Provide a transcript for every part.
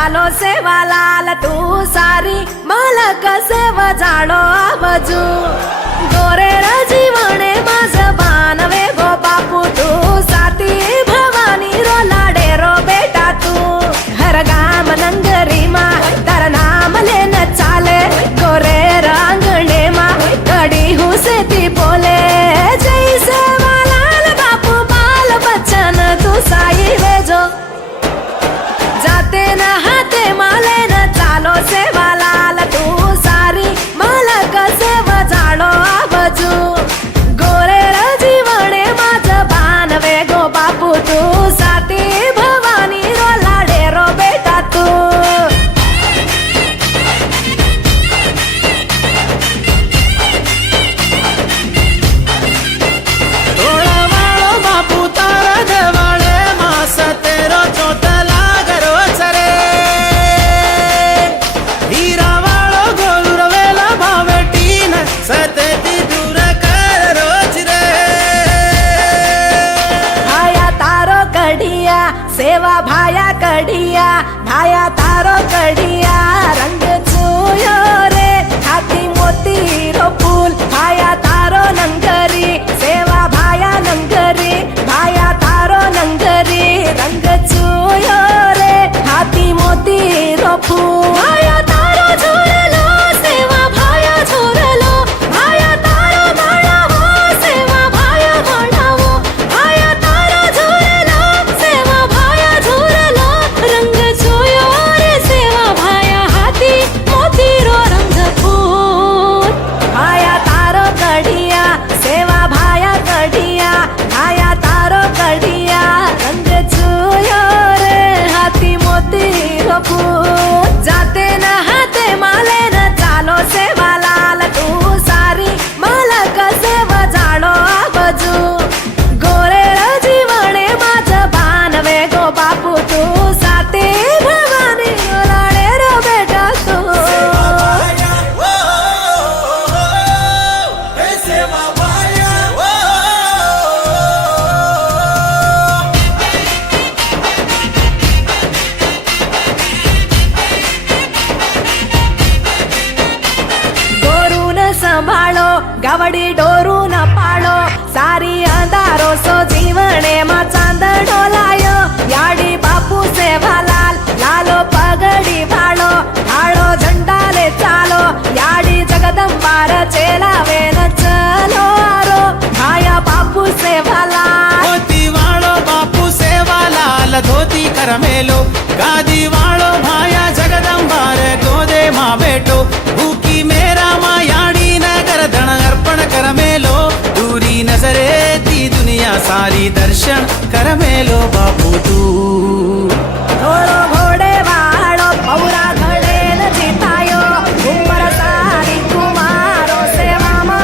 चालो सेवालाल तू सारी मालक सेवा जाणो आवजू गोरेर जीवने माझ बानवे गो बापू तू साती भवानी रो लाडेरो बेटा तू हर गाम नंगरी मा तर नाम लेन चाले गोरेर अंगणे मा कडी हुसे ती बोले जय सेवालाल बापू बाल बच्चन तू साई वेजो जाते न हाते माले न चालो सेवालाल तू सारी मालक सेवा जाणो आवजू गोरेर जीवने माझ बानवे गो बापू तू साती भवानी रो लाडेरो बेटा तू सेवा भाया कडिया भाया तारो कडिया रंग चुयो रे हाथी मोती रो फूल भाया तारो नंगरी सेवा भाया नंगरी भाया तारो नंगरी रंग चुयो रे हाथी मोती रो फूल भाया तारो झोरलो सेवा भाया झोरलो भाया तारो भाणावो सेवा भाया भाणावो भाया तारो झोरलो सेवा भाया झोरलो रंग चोयो रे सेवा भाया हाथी मोती रो रंग फूल भाया तारो कडिया सेवा भाया कडिया भाया तारो कडिया रंग चोयो रे हाथी मोती रो फूल जाते न हाते माले न चालो सेवालाल तू सारी मालक सेवा जाणो आवजू गोरेर जीवने माझ बानवे गो बापू तू साते भवानी लाडेरो बेटा तू गोरू न संभाळो गावडी डोरू न पाळो सारी अंधारो सो जीवने मा चांदणो लायो याडी बापू सेवालाल लालो पगडी भाळो हाळो झंडाले चालो याडी जगदंबार चेलावे न चलो आरो भाया बापू सेवालाल धोती वाळो बापू सेवालाल धोती करमेलो गादी वाळो भाया जगदंबार गोदे मा बेटो भूकी मेरा मा याडी नगर धन अर्पण करमेलो दूरी नजरे ती दुनिया सारी दर्शन करमेलो बापू तू घोडो घोडे वाळो पौरा घडे न जितायो उमर सारी कुमारो सेवा मा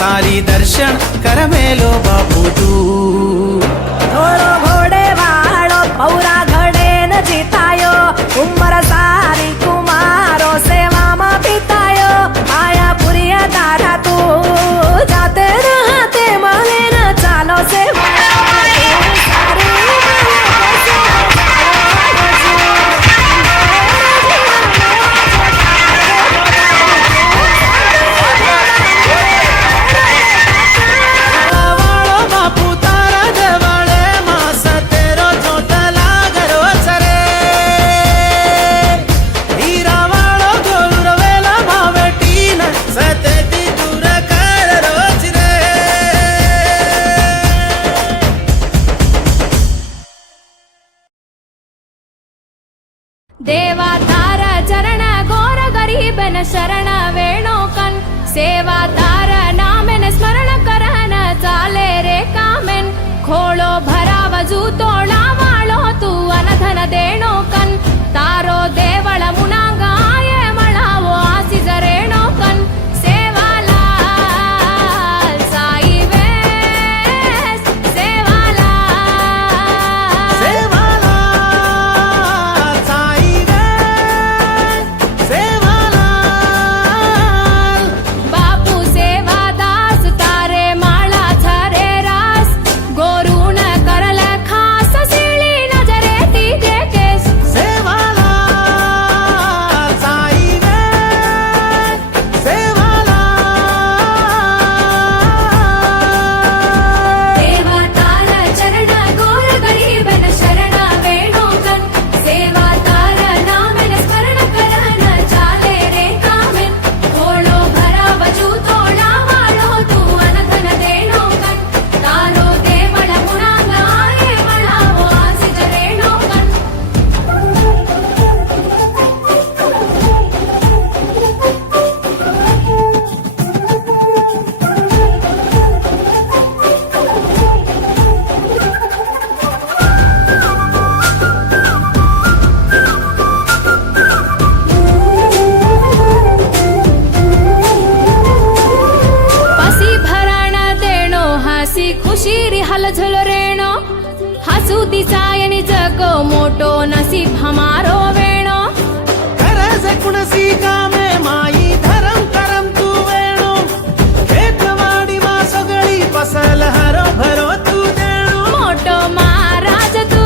सारी दर्शन कर मेलो बापू तू घोड़ो घोड़े वाळो पौरा घडे न जितायो उमर सारी कुमारो सेवा मा पितायो आया पुरिया दारा तू जाते रहते मले न चालो सेवा वाळो बापू तारा जवळे मास तेरो जोतला गरोच रे हीरा वाळो गोलुरवेला भावेटीन सतेती दूर कर रोज रे देवा तार चरण घोर गरीबन शरण वेणो कन सेवा तार नामेन स्मरण करन चाले रे कामेन खोळो भरावजू तोळा वाळो तू अनधन देणो कन तारो देवळ मुनागाय मळावो आसी जरेणो कन सेवालाल साई वेस सेवालाल सेवाला साई रे सेवाला बापू सेवादास तारे माळा झरे रास गोरून करल खास सिळी नजरे तिजे केस सेवाला साई रे सेवाला देवा तार चरण गोर गरीबन शरण वेणो कन सेवा तार नामेन स्मरण करन चाले रे कामेन खोळो भरावजू तोळा वाळो तू अनधन देणो कन तारो देवळ मुनागाय मळावो आसी जरेणो कन पसी भरण देणो हसी खुशी री हलझल रेणो हसू दिसायनी जगो मोटो नसीब हमारो वेणो करज कुणसी कामे माई धरम करम तू वेणो खेतवाडी मा सगळी फसल हरो भरो तू देणो मोटो महाराज तू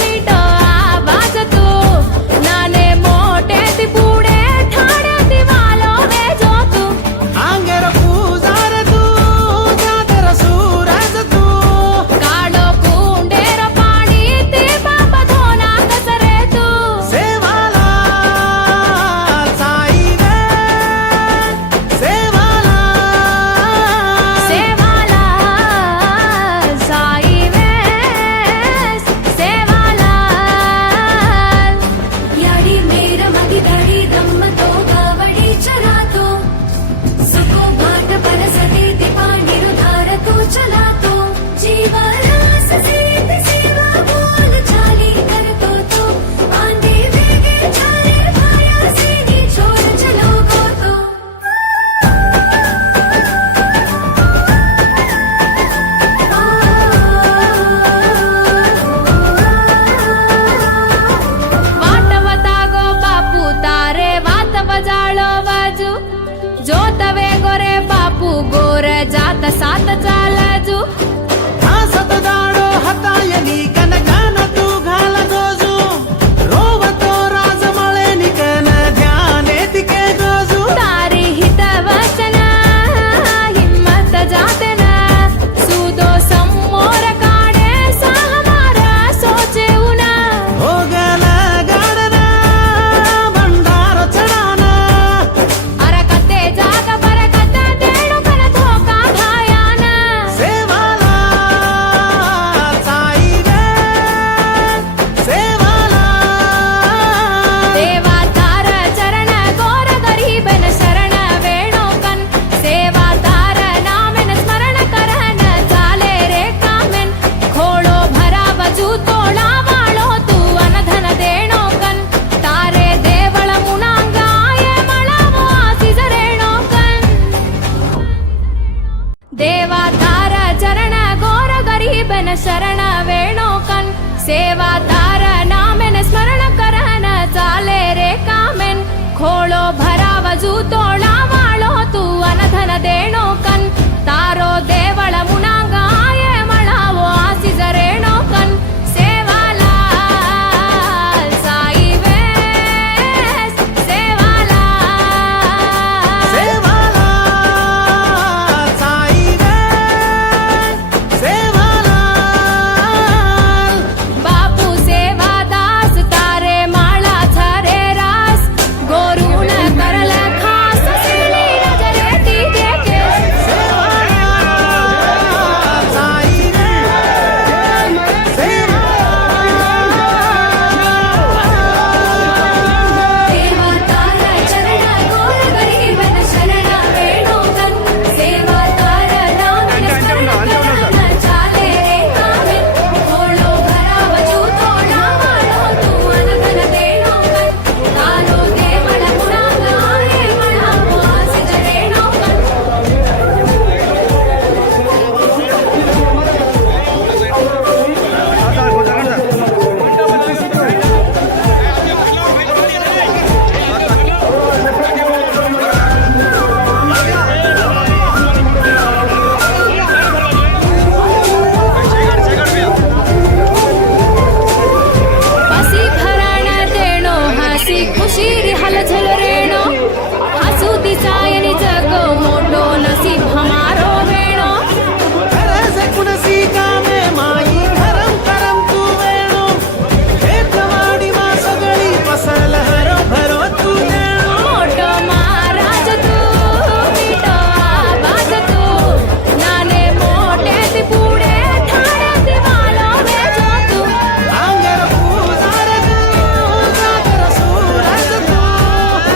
मीठो आवाज तू नाने मोटे ती पुढे ठाणे ती वालो वेजो तू आंगेर पूजार तू जागर सूरज तू काळो कुंडेर पाणी ती बाप धोना कसरे तू सेवाला साई रे सेवाला सेवाला साई वेस सेवाला याडी मेर मगी दडी दम तो गावडी चरातो सुको भाट परसते ते पाणी रुधार तो चलातो जीवाला ससेत सेवा बोल चाली करतो तो आंधे वेगे चाले भाया सेगी छोड़ चलो गोतो वाटवता गो बापू तारे वात बजाळो बाजू जोतवे गोरे बापू गोर जात सात चालजू हासत दाडो हतायनी कनकान तू घाल गोजू रोवतो राजमळे निकन ध्याने तिके गोजू तारी हित वचन हिम्मत जाते ना सुदो समोर काढे सहमार सोचे उना होगल गाडना भंडार चढाना अरकते जाग बरकत देणो कन धोका भायाना सेवाला साई रे शरण वेणो कन सेवा तार नामेन स्मरण करन चाले रे कामेन खोळो भराव जूतोळा वाळो तू अनधन देणो कन तारो देवळ मुनांग आये मळावो आसीज रेणो कन सेवालाल साई वेस सेवालाल सेवालाल साई वेस सेवालाल बापू सेवादास तारे माळा छरे रास गोरुण करल खास सिली नजरे ती देखे सेवालाल साई वेस सेवा तार चरण गोर गरीबन शरण वेणो कन सेवा तार नाम स्मरण करन चाले रे कामे खोळो भराव जूतोळा वाळो तू अनधन देणो कन तारो देवळ गुणांग आये मळावो आसीज रेणो कन बसी भरण देणो हासी खुशी री हलझल रेणो हसू दिसायनी जग मोटो नसीब हमारो वेणो करसे कुणसी कामे माई करम करम तू वेणो खेतवाडी मा सगळी पसरल हरो भरो तू वेणो मोटो महाराज तू मीठो आवाज तू नाने मोटे ती पुढे ठाणे ती वालो वेचो तू आंगर पूजार तू सागर सूरज तू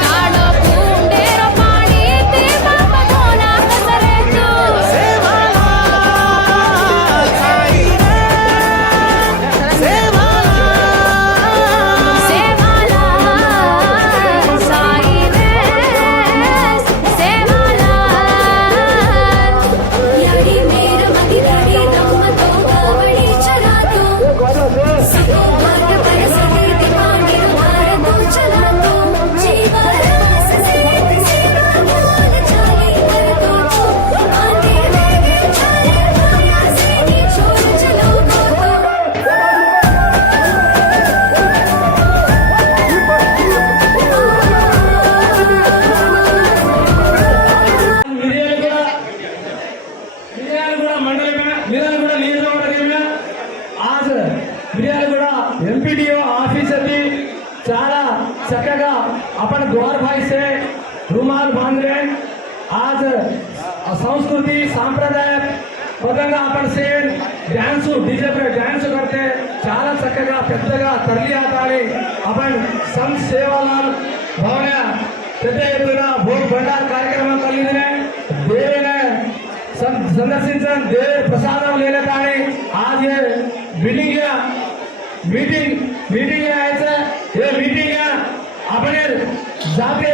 काळो पुंडेरो पाणी ती बाप धोना कसरे तू सेवालाल साई वेस सेवालाल सेवालाल साई वेस सेवालाल याडी मेर मदिराडी दम्मतो बावडी चला तू सबो भाट पर सगे दिवानी रुहार तू चला तू जीवा रास से सेवा मोल चाली कर तू आते वेगे चाले माया से नी छोड़ चलो को मिर्यालगुड़ा मंडल में मिर्यालगुड़ा नियोजकवर्ग में आज मिर्यालगुड़ा एमपीडीओ ऑफिस अभी चारा चक्कगा अपन द्वार भाई से रुमाल बांध रहे आज संस्कृति सांप्रदाय पदंगा अपन से డాన్స్ డీజే पे డాన్స్ करते చాలా చక్కగా పెద్దగా తరలి ఆడాలి अपन संत सेवालाल भवन పెద్ద ఎత్తున భోగ్ భండార్ కార్యక్రమం కలిగిన దేవినే संदर्शिंचन देव प्रसादम लेले आणि आज हे मीटिंग यायचं हे मीटिंग आपण जाते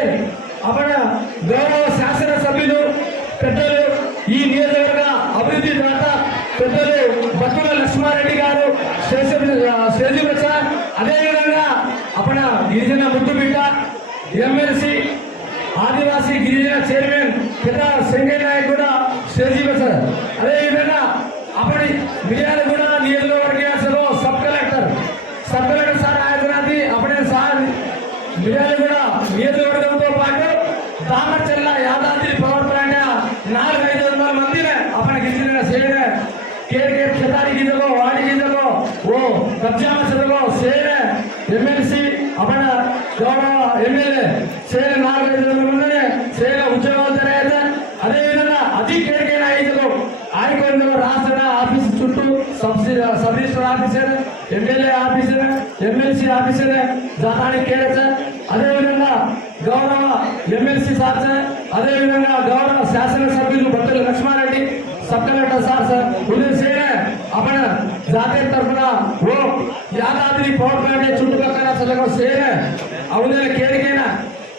आपण गौरव శాసన సభ్యులు పెద్దలు ఈ నియోజకవర్గ అభివృద్ధి దాత పెద్దలు బత్తుల లక్ష్మారెడ్డి గారు స్టేజీ వచ్చారు అదేవిధంగా అప్పన గిరిజన ముద్దుబిడ్డ ఎమ్మెల్సీ ఆదివాసీ గిరిజన చైర్మన్ పెద్ద సంజయ్ నాయక్ కూడా స్టేజీ వచ్చారు అదేవిధంగా అప్పటి మిర్యాలగూడ నియోజకవర్గ सब कलेक्टर సార్ ఆయనది అప్పుడే సార్ మిర్యాలగూడ నియోజకవర్గంతో పాటు దామచల్ల యాదాద్రి పవర్ ప్లాంట్ 400-500 మందిని అప్పన గిరిజన సేన కేర్ ఖేతారి గిజలో వాడి గిజలో ఓ కబ్జామ సదలో సేన ఎమ్మెల్సీ అప్పన గౌరవ ఎమ్మెల్యే సేన 400-500 మందిని సేన ఉద్యోగాలు తెరాయతే అదే విధంగా అతి కేర్కేన ఐదులో ఆయనకు రాష్ట్ర ఆఫీస్ చుట్టూ sub registrar officer MLA officer MLC officer జాతానికి కేడచ్చ అదే విధంగా గౌరవ ఎమ్మెల్సీ సార్ అదే విధంగా గౌరవ శాసనసభ్యులు బత్తుల లక్ష్మారెడ్డి सब कलेक्टर सार उन्हें से अपना जाते तरफुना वो यादाद्री पवर प्लांट చుట్టుపక్కల చల్లగా సేనే అవునే కేడికేనా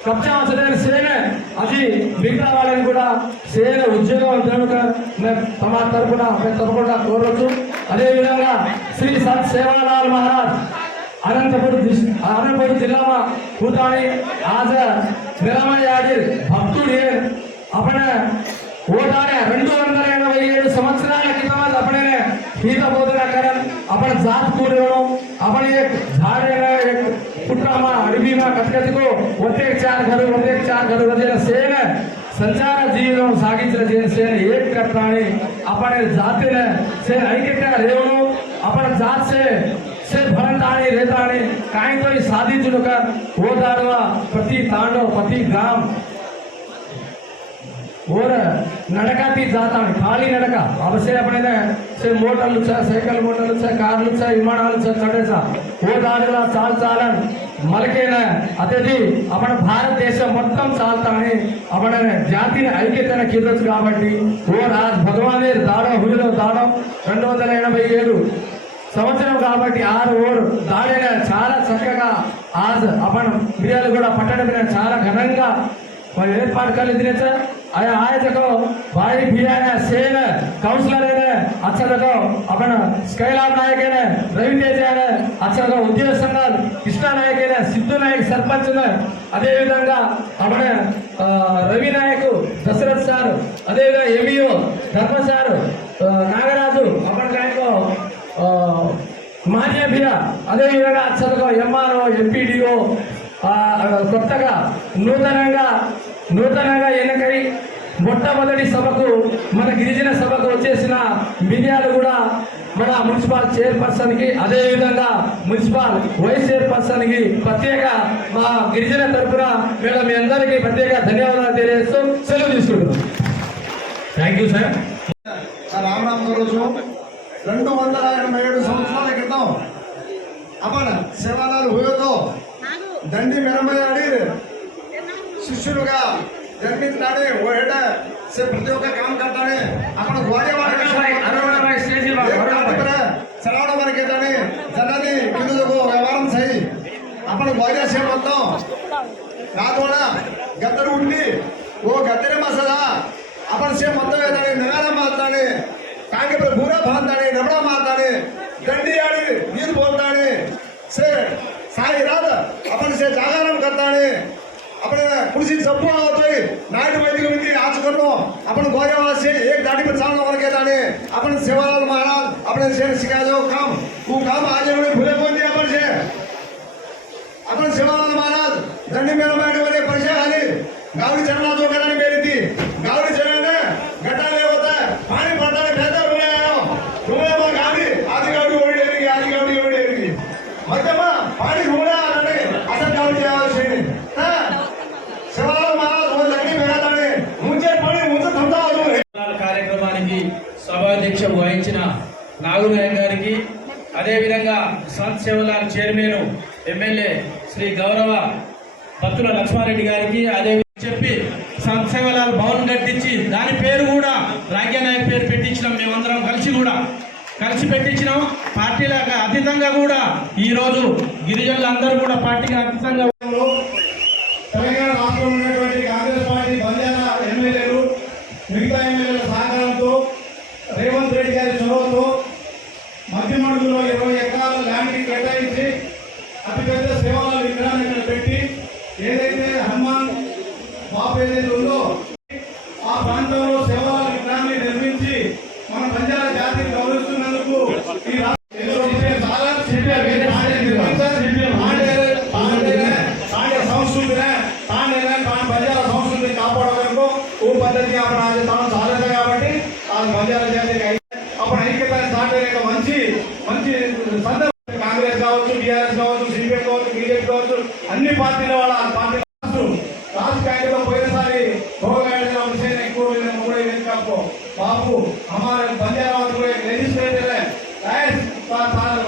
కబ్జా అవసరం సేనే అది మిగతా వాళ్ళని కూడా సేన ఉద్యోగం తమ తరపున తప్పకుండా కోరవచ్చు. అదేవిధంగా శ్రీ సత్ సేవాలాల్ మహారాజ్ अनंतपुर जिला में भूतानी आज मेरा यादीर भक्तुड अपने ओटाने 287 संवत्सराల క్రితం अपने गीत बोधना करन अपन जात कोडनो अपन एक झाड़ एक पुट्टा में अडवी में कटकटी को एक चार घर वजह सेन संचार जीवन सागिंచిన सेन एक करतानी अपने जातिने सेन ऐक्यता रेवनो अपन जात से भरतानी रहतानी काई तो साधी जुलकर वो दाड़वा प्रति तांडव प्रति ग्राम और नडकाती जाता खाली नडका अब से अपने से मोटरलू सैकल मोटरलू कार्लू विमानालू चढ़ेसा वो दाड़ला चाल चालन मलकेन अतिथि अपन भारत देश మొత్తం चालतानी अपने जाति ऐक्यतन कीदొచ్చు కాబట్టి वो राज भगवान दाड़ो हुलो दाड़ो 287 సంవత్సరం కాబట్టి 6 ఓర్ దాడిన చాలా చక్కగా आज आपण मिर्याలు కూడా పట్టడం చాలా ఘనంగా మరి ఏర్పాటు కలిగిన సార్ आयोजक भाई भैया सेन काउंसलर अच्छा अपन स्कैलाब नायक रवि तेज अच्छा उद्योग संघ कृष्णा नायक सिद्धू नायक सरपंच अदे विधा अपने रवि नायक दशरथ सार अदे एमईओ धर्म सार नागराजु अपन नायक मान्य भैया अदे विधा अच्छा एमआरओ एमपीडीओ కొత్తగా నూతనంగా ఎన్నికై మొట్టమొదటి సభకు మన గిరిజన సభకు వచ్చేసిన మిర్యాలు కూడా మన మున్సిపల్ చైర్పర్సన్ కి అదే విధంగా మున్సిపల్ వైస్ చైర్పర్సన్ కి ప్రత్యేక మా గిరిజన తరపున మేడం మీ అందరికీ ప్రత్యేక ధన్యవాదాలు తెలియజేస్తూ సెలవు తీసుకుంటున్నాం. Thank you sir. రామరామ్ రోజు 287 సంవత్సరాల క్రితం अपन सेवालाल हुए तो दंडी मेरमयाड़ी शिष्युलुगा जन्मिंचताने वो हेडा से प्रत्येक काम करताने अपन गोडेवाड चलावण वरकेताने जनानी किंदुको व्यवहारं सही अपन गोडे से మొత్తం कादोना गद्दर उंडी वो गद्दरे मसला अपन से మొత్తం ఏదాని నగారా మారతానే कांगे पर पूरा बांधताने नबड़ा मारताने दंडी आड़ी गीत बोलताने से साई रात अपन से जागरण करताने अपने कुर्सी सब्बू होतोय नाइट वैदिक विधि आज करनो अपन गोरेवाला से एक दाढ़ी पर चावल और के दाने अपन सेवालाल महाराज अपने से सिखा दो काम वो काम आज हमने भूले कौन दिया अपन सेवालाल महाराज दंडी मेरा बैठे वाले परिचय खाली गावड़ी चढ़ना जो करने मेरी थी गावड़ी चढ़ने गड्ढा ले होता है पानी पड़ता है बेहतर रुले आयो रुले में गावड़ी आधी गावड़ी ओढ़ी मध्यम पानी रुले आने असल गावड़ी जावा शेनी सेवालाल महाराज वो लकड़ी मेरा दाने मुझे पड़ी मुझे थमता आलू కార్యక్రమానికి సభాధ్యక్షం వహించిన నాగునాయక్ గారికి అదే విధంగా సంత్ సేవలాల్ చైర్మన్ ఎమ్మెల్యే శ్రీ గౌరవ భక్తుల లక్ష్మారెడ్డి గారికి అదే చెప్పి సంత్ సేవలాల్ భవన్ కట్టించి దాని పేరు కూడా రాజ్యనాయక్ పేరు పెట్టించినాం. మేమందరం కలిసి పెట్టించినాం. పార్టీలకు అతీతంగా కూడా ఈరోజు గిరిజనులు అందరూ కూడా పార్టీకి అతీతంగా తెలంగాణ రాష్ట్రంలో ఉన్నటువంటి కాంగ్రెస్ పార్టీ బంజారా ఎమ్మెల్యేలు మిగతా ఎమ్మెల్యేల సహకారంతో రేవంత్ రెడ్డి గారి చొరవతో మధ్యమడుగులో 20 ఎకరాల ల్యాండ్కి కేటాయించి అతిపెద్ద సేవలాల్ విగ్రహాన్ని ఇక్కడ పెట్టి ఏదైతే హనుమాన్ బాబు ఏదైతే ఉందో ఆ ప్రాంతంలో సేవలాల్ విగ్రహాన్ని నిర్మించి మన బంజారా జాతిని గౌరవిస్తున్నందుకు ఈ पद्धति आपण आज ताण झालं కాబట్టి आज बंजारा జాతికి आपण ఐక్యత సాటలేక మంచి సందర్భం కాంగ్రెస్ కావచ్చు టీఆర్ఎస్ కావచ్చు సిపిఎం కావచ్చు బీజేపీ కావచ్చు అన్ని పార్టీల వాళ్ళ పార్టీ రాష్ట్ర కాంగ్రెస్ పోయినసారి భోగాడిన విషయం ఎక్కువ కూడా కాకపో బాబు हमारे बंजारा वाले लेजिस्लेटर है राइट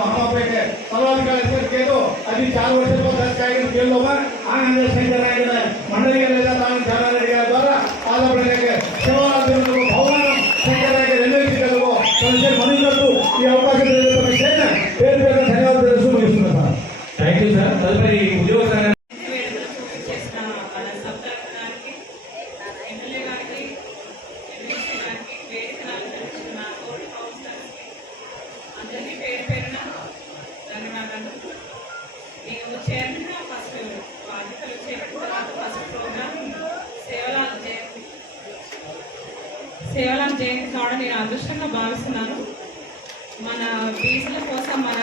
हम पे सवाल का लेकर के तो अभी 4 वर्ष को 10 कायदे के लोग आनंद सेंटर आए मंडली के लेजा तान जाना रहेगा द्वारा आज अपने के सेवा को भवन सेंटर के रेलवे के लोग संजय मणिकर्तु ఈ అవకాశం ఇచ్చినందుకు పేరు పేరు ధన్యవాదాలు తెలుపుతున్నాను. Thank you sir. తదుపరి ఉద్యోగ సంఘ సేవలం జయంతి కావడం నేను అదృష్టంగా భావిస్తున్నాను. మన బీసీల కోసం, మన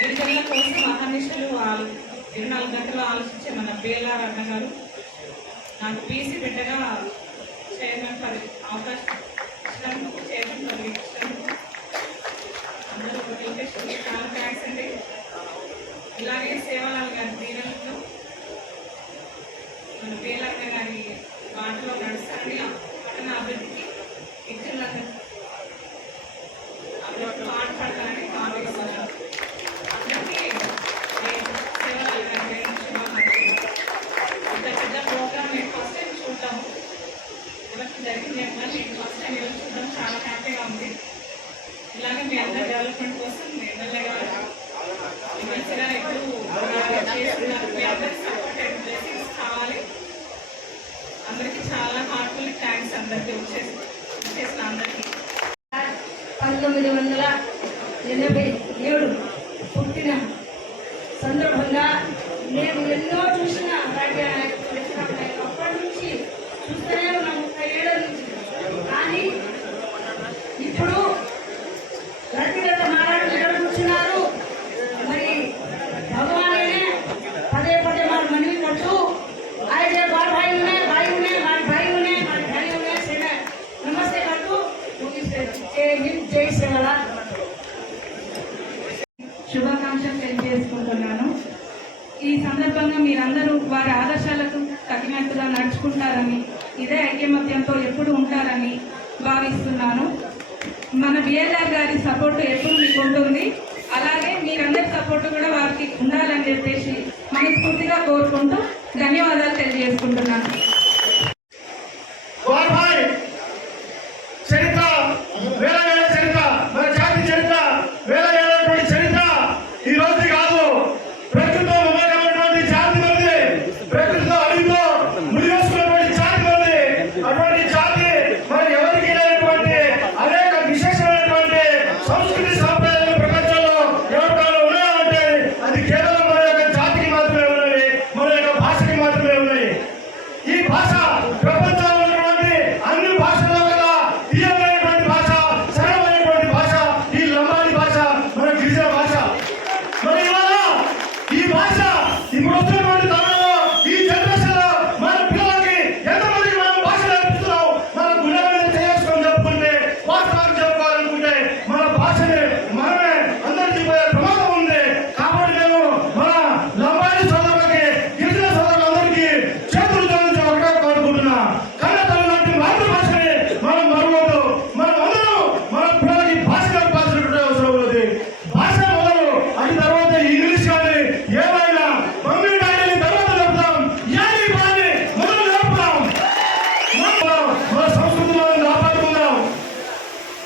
గిరిజనుల కోసం అహర్నిశలు 24 గంటలు ఆలోచించే మన బేలార్ అన్న గారు నాకు బీసీ బిడ్డగా చైర్మన్ అవకాశం ఇచ్చినందుకు, చైర్మన్ పదవి ఇచ్చినందుకు అందరూ చాలా థ్యాంక్స్ అండి. ఇలాగే సేవలాల్ గారి దీవెనలతో మన బేలన్న గారి బాటలో నడుస్తారని, పట్టణ అభివృద్ధికి ఇతరులకు అభివృద్ధి పాటుపడతారని భావిస్తున్నాను. అందరికీ సేవలాల్ గారి శుభాకాంక్షలు. ఇంత పెద్ద ప్రోగ్రామ్ నేను ఫస్ట్ టైం చూద్దాము, ఎవరికి జరిగింది ఏమన్నా నేను ఫస్ట్ టైం ఎవరు చూడడం చాలా హ్యాపీగా ఉంది. ఇలాగే మీ అందరి డెవలప్మెంట్ కోసం ఎమ్మెల్యే గారు మంచిగా ఎప్పుడు చేస్తున్నారు. మీ అందరి సపోర్ట్ అండ్ బ్లెస్సింగ్స్ కావాలి. అందరికీ చాలా హార్ట్ఫుల్ థ్యాంక్స్ అందరికీ వచ్చేసిన అందరికీ. 1987 పుట్టిన సందర్భంగా నేను ఎన్నో చూసిన రాజకీయ నాయకులు అప్పటి నుంచి చూస్తూనే ఉన్నాం, 30 ఏళ్ళ నుంచి. కానీ ఇప్పుడు రతిరథ నారాయణ గారు కూర్చున్నారు. మరి భగవానే పదే పదే మన మనవి కొట్టు आज बार भाई उन्हें सेना नमस्ते करतू जय हिंद जय सेवालाल శుభాకాంక్షలు తెలియజేసుకుంటున్నాను. ఈ సందర్భంగా మీరందరూ వారి ఆదర్శాలకు తగినట్టుగా నడుచుకుంటారని, ఇదే ఐకమత్యంతో ఎప్పుడు ఉంటారని భావిస్తున్నాను. మన బిఎల్ఆర్ గారి సపోర్టు ఎప్పుడు మీకు ఉంటుంది. అలాగే మీరందరి సపోర్టు కూడా వారికి ఉండాలని చెప్పేసి మనస్ఫూర్తిగా కోరుకుంటూ ధన్యవాదాలు తెలియజేసుకుంటున్నాను. చరిత్ర వేల ఏళ్ళ చరిత్ర, మన జాతి చరిత్ర వేల ఏళ్ళటువంటి చరిత్ర ఈ రోజు కాదు. ప్రకృతితో మమేకమైనటువంటి జాతి మనది, ప్రకృతితో అడవితో ముడివేసుకున్నటువంటి జాతి మనది. అటువంటి జాతి మరి ఎవరికి లేనటువంటి అనేక విశేషమైనటువంటి సంస్కృతి సాంప్రదాయాలు ప్రపంచంలో ఎవరికైనా ఉన్నాయంటే అది కేవలం మన యొక్క జాతికి మాత్రమే ఉన్నది, మన యొక్క భాషకి మాత్రమే ఉన్నాయి. ఈ భాష ప్రపంచంలో ఉన్నటువంటి అన్ని భాషల్లో కల్లా తీయమైనటువంటి భాష, సరళమైనటువంటి భాష ఈ లంబాడి భాష, మన గిరిజన భాష. మరి ఇవాళ ఈ భాష ఇప్పుడు వస్తున్నటువంటి తరంలో, ఈ జనరేషన్ లో మన పిల్లలకి ఎంతమందికి మనం భాష నేర్పిస్తున్నాం. మన గుండె మీద చేసుకొని చెప్పుకుంటే, వాస్తవాన్ని చెప్పుకోవాలనుకుంటే మన భాషని మనమే అందరికీ పోయే ప్రమాదం ఉంది. కాబట్టి నేను మన లంబాడి సోదరులకి, గిరిజన సోదరులందరికీ చేతులు జోడించి ఒకటే కోరుకుంటున్నా, కన్న తల్లి లాంటి మాతృభాషని మనం మరవద్దు. మనం అందరం మన పిల్లలకి భాష నేర్పాల్సినటువంటి అవసరం ఉన్నది. భాష మొదలు, అది తర్వాత ఇంగ్లీష్ కానీ ఏమైనా మమ్మీ డాడీని తర్వాత నేర్పుతాం, యాని బాని మొదలు నేర్పుతాం. మన సంస్కృతిలో కాపాడుకుందాం.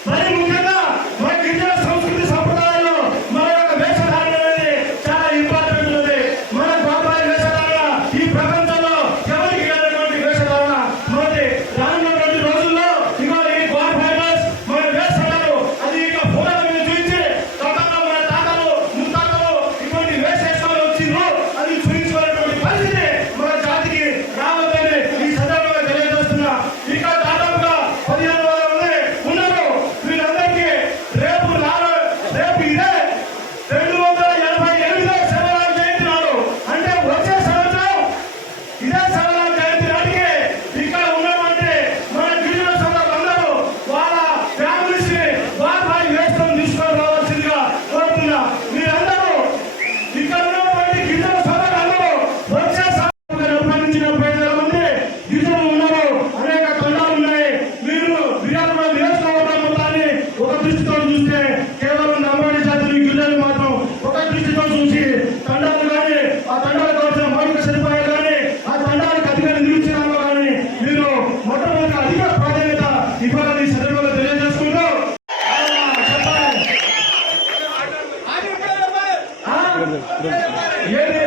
మరి ముఖ్యంగా మన గిరిజన సంస్కృతి సంప్రదాయాల్లో మన యొక్క వేషధారణ అనేది చాలా ఇంపార్టెంట్ ఉంది. మన గోపాలి వేషధారణ ఈ ప్రపంచంలో ఎవరికి లేనటువంటి వేషధారణ మనది. రానున్నటువంటి రోజుల్లో ఇవాళ ఈ గోపాలైనర్స్ మన వేషధారణ అది ఇక ఫోటోల మీద చూపించి గతంలో మన తాతలు ముత్తాతలు ఇటువంటి వేషాలు వచ్చిందో అది చూపించుకునేటువంటి పరిస్థితి మన జాతికి రావద్దని ఈ సందర్భంగా తెలియజేస్తున్నా. ఇక దాదాపుగా 15,000 మంది ఉన్నారు. వీళ్ళందరికీ రేపు ఇదే 288వ సేవలాల్ జయంతి నాడు, అంటే వచ్చే సంవత్సరం ఇదే సేవలాల్ జయంతి నాటికి ఇక్కడ ఉన్నటువంటి మన గిరిజన సోదరులందరూ వాళ్ళ ఫ్యామిలీస్ ని వారి వేసుకొని తీసుకొని రావాల్సిందిగా కోరుతున్నా. మీరందరూ ఇక్కడ ఉన్నటువంటి గిరిజన సోదరులందరూ వచ్చే నుంచి 40,000 మంది గిరిజనులు ఉన్నారు. అనేక తండాలు ఉన్నాయి. మీరు విరాళంలో నియోజకవర్గం మొత్తాన్ని ఒక దృష్టితో చూస్తే కేవలం లంబాడి జాతిని గిరిజనులు మాత్రం ఒక దృష్టితో చూసి తండాలు కానీ, ఆ తండాలకు కావాల్సిన మౌలిక సదుపాయాలు కానీ, ఆ తండాలకు అధిక నిరుద్యోగాలు కానీ మీరు మొట్టమొదటి అధిక ప్రాధాన్యత ఇవ్వాలని ఈ సందర్భంగా తెలియజేసుకుంటూ ఏది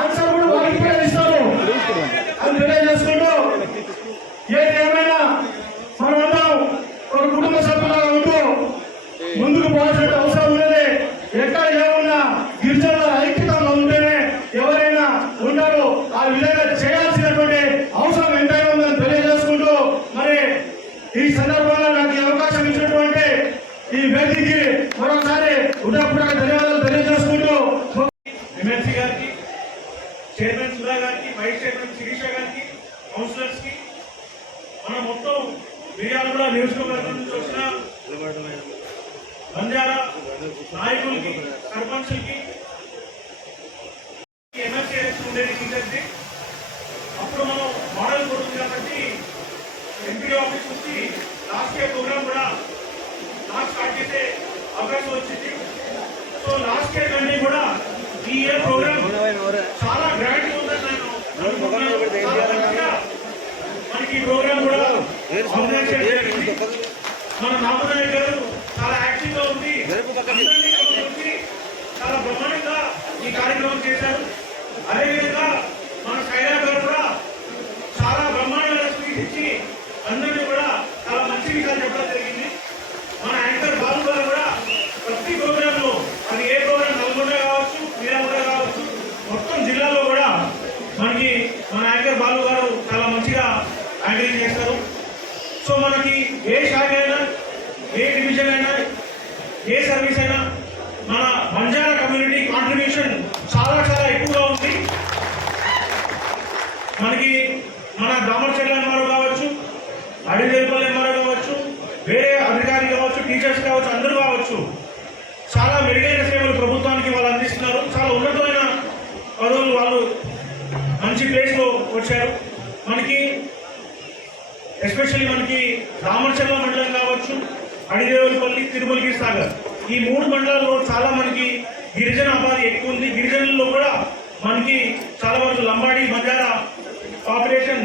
ఆన్సర్ కూడా వాళ్ళకి ఇస్తాను అని తెలియజేసుకుంటూ మన మొత్తం మిర్యాలగూడ నియోజకవర్గం నుంచి వచ్చిన బంజారా నాయకులకి, సర్పంచులకి ఎమ్మెల్సీ ఎలక్షన్ ఉండేది టీచర్స్ది. అప్పుడు మనం మోడల్ కొడుతుంది కాబట్టి ఎంపీడీ ఆఫీస్ నుంచి లాస్ట్ ఇయర్ ప్రోగ్రామ్ కూడా స్టార్ట్ చేసే అవకాశం వచ్చింది. సో లాస్ట్ ఇయర్ కంటే కూడా ఈ ఇయర్ ప్రోగ్రామ్ చాలా గ్రాండ్ గా ఉందని నేను అనుకుంటున్నాను. చాలా మంచిగా మనకి ఈ ప్రోగ్రామ్ కూడా ఆర్గనైజ్ చేయడం జరిగింది. మన రామనాయక్ గారు చాలా యాక్టివ్ గా ఉంది, అందరినీ కలుపుకొని చాలా బ్రహ్మాండంగా ఈ కార్యక్రమం చేశారు. అదేవిధంగా మన శైలా గారు కూడా చాలా బ్రహ్మాండంగా స్పీచ్ ఇచ్చి అందరినీ కూడా చాలా మంచి విషయాలు చెప్పడం జరిగింది. మన యాంకర్ బాబు గారు కూడా ప్రతి ప్రోగ్రామ్ లో, అది ఏ ప్రోగ్రామ్ నల్గొండ కావచ్చు, మీరాగూడ కావచ్చు, మొత్తం జిల్లాలో కూడా మనకి మన యాంకర్ బాలు గారు చాలా మంచిగా యాంకరింగ్ చేస్తారు. సో మనకి ఏ శాఖ అయినా, ఏ డివిజన్ అయినా, ఏ సర్వీస్ అయినా మన బంజారా కమ్యూనిటీ కాంట్రిబ్యూషన్ చాలా చాలా ఎక్కువగా ఉంది. మనకి మన దామర్చర్ల ఎంఆర్ఓ కావచ్చు, అడిదేపల్లి ఎంఆర్ఓ కావచ్చు, వేరే అధికారి కావచ్చు, టీచర్స్ కావచ్చు, అందరూ కావచ్చు చాలా మెరుగైన సేవలు ప్రభుత్వానికి వాళ్ళు అందిస్తున్నారు. చాలా ఉన్నతమైన పదవులు వాళ్ళు మంచి ప్లేస్ లో వచ్చారు. మనకి ఎస్పెషల్లీ మనకి రామచర్ల మండలం కావచ్చు, అడిదేవులపల్లి, తిరుమలగిరి సాగర్, ఈ 3 మండలాల్లో చాలా మనకి గిరిజన ఆబాది ఎక్కువ ఉంది. గిరిజనుల్లో కూడా మనకి చాలా వరకు లంబాడి, బంజారా పాపులేషన్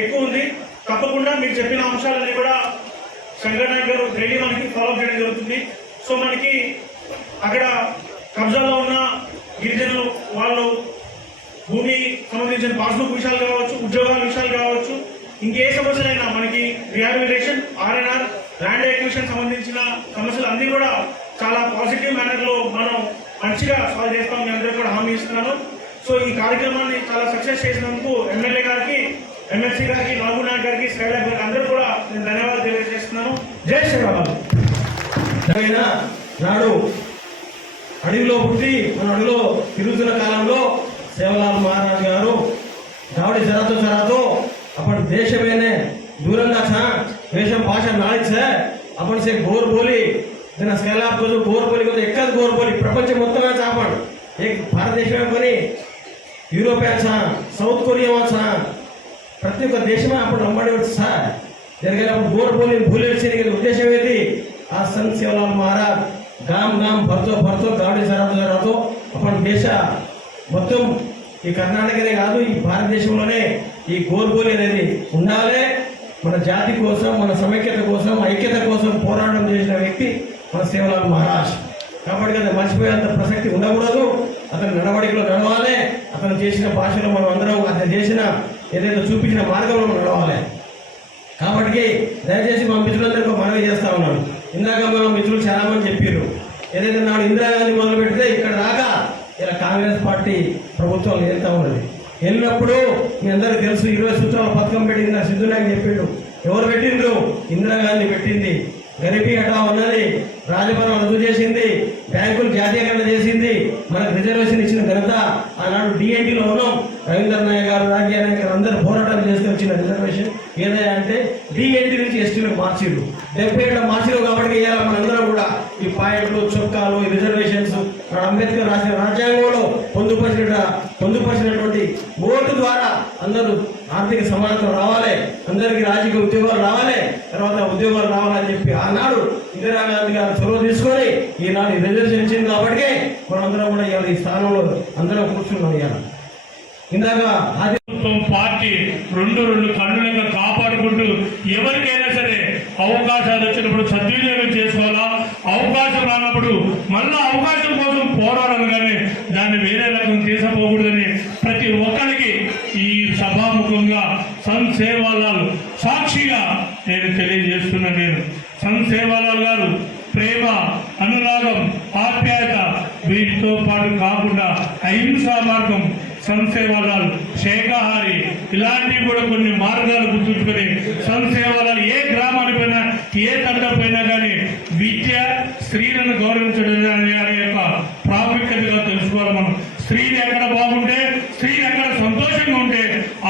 ఎక్కువ ఉంది. తప్పకుండా మీరు చెప్పిన అంశాలన్నీ కూడా శంకర్ నాయక్ గారు డైలీ మనకి ఫాలో చేయడం జరుగుతుంది. సో మనకి అక్కడ కబ్జాలో ఉన్న గిరిజనులు వాళ్ళు భూమి సంబంధించిన పాస్బుక్ విషయాలు కావచ్చు, ఉద్యోగాల విషయాలు కావచ్చు, ఇంకే సమస్యలైనా మనకి రిహాబిలిటేషన్, ఆర్ఎన్ఆర్, ల్యాండ్ ఎక్విజిషన్ సంబంధించిన సమస్యలు అన్ని కూడా చాలా పాజిటివ్ మేనర్ లో మనం మంచిగా సాల్వ్ చేస్తాం. మీ అందరూ కూడా హామీ ఇస్తున్నాను. సో ఈ కార్యక్రమాన్ని చాలా సక్సెస్ చేసినందుకు ఎమ్మెల్యే గారికి, ఎమ్మెల్సీ గారికి, నాగునాయక్ గారికి, శైలా గారికి అందరూ కూడా నేను ధన్యవాదాలు తెలియజేస్తున్నాను. జై శ్రీరామ్. నాడు అడవిలో పుట్టి మన అడవిలో తిరుగుతున్న కాలంలో सेवालाल महाराज गारू गावड़ी जरा तो अपन देश में दूरंगा था वेशम भाषा नालिज है अपन से गोर बोली दिन स्कैलाप को जो गोर बोली को एक गोर बोली प्रपंच మొత్తం अपन एक भारत देश में बनी यूरोपियन सा साउथ कोरिया सा प्रत्येक देश में अपन रंबाड़ी सा जरिए अपन गोर बोली भूले उद्देश्य आ संत सेवालाल महाराज गाम गाम भरतो गावड़ी जरा तो अपन देश మొత్తం ఈ కర్ణాటకనే కాదు ఈ భారతదేశంలోనే ఈ గోర్బోలి అనేది ఉండాలి. మన జాతి కోసం, మన సమైక్యత కోసం, ఐక్యత కోసం పోరాటం చేసిన వ్యక్తి మన సేవలాల్ మహారాజ్. కాబట్టి అది మర్చిపోయేంత ప్రసక్తి ఉండకూడదు. అతని నడవడికలో నడవాలి. అతను చేసిన భాషలో మనం అందరం అతను చేసిన ఏదైతే చూపించిన మార్గంలో నడవాలి. కాబట్టి దయచేసి మా మిత్రులందరికీ మనవి చేస్తా ఉన్నాను. ఇందాక మనం మిత్రులు చాలా మంది చెప్పారు ఏదైతే నాడు ఇందిరాగాంధీ మొదలు పెడితే ఇక్కడ దాకా ఇలా కాంగ్రెస్ పార్టీ ప్రభుత్వం వెళ్తా ఉన్నది. వెళ్ళినప్పుడు మీ అందరికీ తెలుసు 20 సూత్రాల పథకం పెట్టింది. నా సిద్ధునాయక్ చెప్పిండు. ఎవరు పెట్టిండ్రు? ఇందిరాగాంధీ పెట్టింది. గరీబీ హఠావ్ ఉన్నది, రాజభవనం రద్దు చేసింది, బ్యాంకులు జాతీయకరణ చేసింది, మనకు రిజర్వేషన్ ఇచ్చిన ఘనత ఆనాడు డిఎన్టీలో ఉన్నాం. రవీంద్ర నాయక్ గారు, రాజకీయ నాయకులు అందరూ పోరాటం చేస్తే వచ్చిన రిజర్వేషన్ ఏదైనా అంటే డిఎన్టీ నుంచి ఎస్టీలకు మార్చిరు. 77 మార్చిరు. కాబట్టి ఇవాళ మనందరం కూడా ఈ పాయింట్లు, చొక్కాలు, ఈ రిజర్వేషన్స్ అంబేద్కర్ రాసిన రాజ్యాంగంలో పొందుపరిచినటువంటి ఓటు ద్వారా అందరూ ఆర్థిక సమానత్వం రావాలి, అందరికీ రాజకీయ ఉద్యోగాలు రావాలి, తర్వాత ఉద్యోగాలు రావాలని చెప్పి ఆనాడు ఇందిరాగాంధీ గారు చొరవ తీసుకొని ఈనాడు రిజర్వేషన్ ఇచ్చింది. కాబట్టి మనందరం కూడా ఇవాళ ఈ స్థానంలో అందరం కూర్చున్నాం. ఇవాళ ఇందాక పార్టీ రెండు కన్నులుగా కాపాడుకుంటూ ఎవరికైనా సరే అవకాశాలు వచ్చినప్పుడు సద్వినియోగం చేసుకోవాలా, అవకాశం రానప్పుడు మళ్ళా అవకాశం కోసం పోరాడాలి, కానీ దాన్ని వేరే రకం తీసుకోకూడదని ప్రతి ఒక్కరికి ఈ సభాముఖంగా సంత్ సేవాలాల్ సాక్షిగా నేను తెలియజేస్తున్నా. నేను సంత్ సేవాలాల్ గారు ప్రేమ, అనురాగం, ఆప్యాయత వీటితో పాటు కాకుండా అహింసా మార్గం, సంత్ సేవాలాల్ శాఖాహారి, ఇలాంటివి కూడా కొన్ని మార్గాలు గుర్తుంచుకొని సంత్ సేవాలాల్ ఏ గ్రామానికి పోయినా, ఏ తండ్రిపోయినా కానీ విద్య, స్త్రీలను గౌరవించడం అనే యొక్క ప్రాముఖ్యతగా తెలుసుకోవాలి. మనం స్త్రీలు ఎక్కడ బాగుంటే, స్త్రీలు ఎక్కడ సంతోషంగా ఉంటే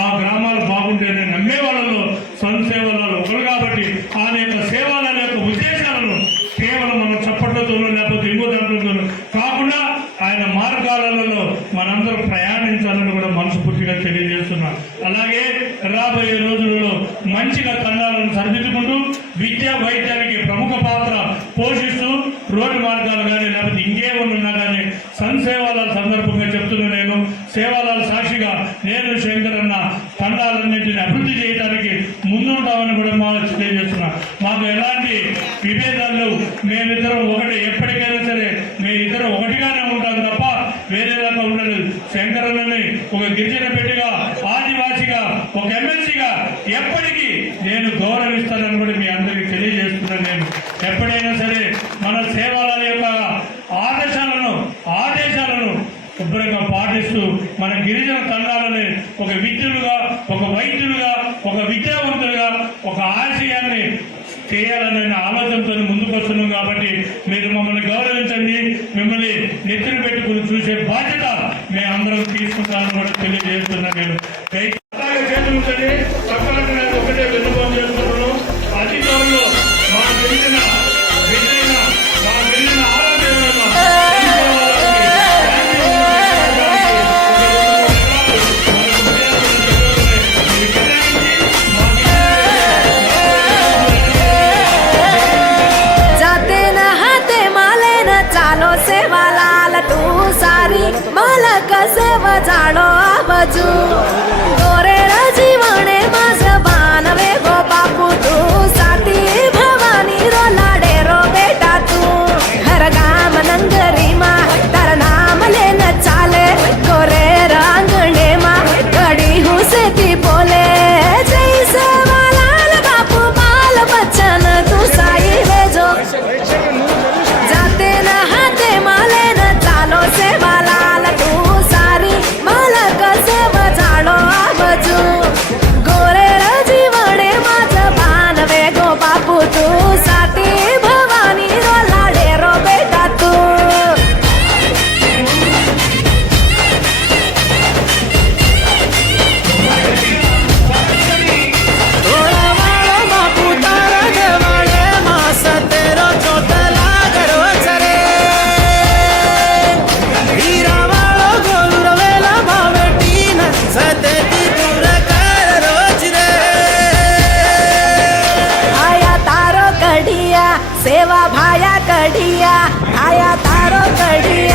ఆ గ్రామాలు బాగుంటాయని నమ్మే వాళ్ళలో సంసేవలలో ఒకరు కాబట్టి ఆయన యొక్క సేవల యొక్క ఉద్దేశాలను కేవలం మనం చప్పట్లతోనూ లేకపోతే ఇంకో దాంట్లోనూ కాకుండా ఆయన మార్గాలలో మనందరూ ప్రయాణించాలని కూడా మనస్ఫూర్తిగా తెలియజేస్తున్నాం. అలాగే రాబోయే రోజులలో మంచిగా తండాలను సరిదిద్దుకుంటూ విద్యా వైద్యానికి ప్రముఖ పాత్ర పోషిస్తూ రోడ్డు మార్గాలు కానీ లేకపోతే ఇంకేమన్నా కానీ సంసేవాల సందర్భంగా చెప్తున్నా నేను సేవాలాల సాక్షిగా నేను శంకరన్న తండాలన్నింటినీ అభివృద్ధి చేయడానికి ముందుంటామని కూడా తెలియజేస్తున్నా. మాకు ఎలాంటి విభేదాలు మేమిద్దరం ఒకటి, ఎప్పటికైనా సరే మేమిద్దరం ఒకటిగానే ఉంటాం తప్ప వేరేలాగా ఉండలేదు. శంకరన్నని ఒక గిరిజన బిడ్డగా, ఆదివాసిగా, ఒక ఎమ్మెల్సీగా ఎప్పటికీ నేను గౌరవిస్తానని కూడా మీ అందరికీ తెలియజేస్తున్నాను. నేను ఎప్పుడైనా సరే మన సేవాల యొక్క ఆదేశాలను శుభ్రంగా పాటిస్తూ మన గిరిజన తండాలని ఒక విద్యులుగా, ఒక వైద్యులుగా, ఒక విద్యావంతులుగా, ఒక ఆశయాన్ని చేయాలనే ఆలోచనతో ముందుకు వస్తున్నాం. కాబట్టి మీరు మమ్మల్ని గౌరవించండి, మిమ్మల్ని నెత్తిన పెట్టుకుని చూసే బాధ్యత మేము అందరం తీసుకుంటామని కూడా తెలియజేస్తున్నా. నేను చేతులు ఒకటే విన్నపం చేస్తున్నాను. అతి త్వరలో మా గిరిజన मालक सेवा जाणो आवाजू गोरेळ जीवने माझ बानवे गो बापू तू साठी भवानी रो लाडे रो बेटा तू हर गाम नंगरी मा तर नाम लेन चाले गोरे रांगणे मा कडी हुसे ती बोले जय सेवालाल बापू बाल बच्चन तू साई रे जो जाते न हाते माले न चालो सेवाला गोरेळ जीवने माझ बानवे गो बापू तू साठी भवानी रो लाडे रो बेटा तू बापू तारा गवाळे मास तेरो चोतला करो चरे हीरा वाळो गोलुरवेला भावेटीन सते सेवा भाया कढिया आया तारो कढिया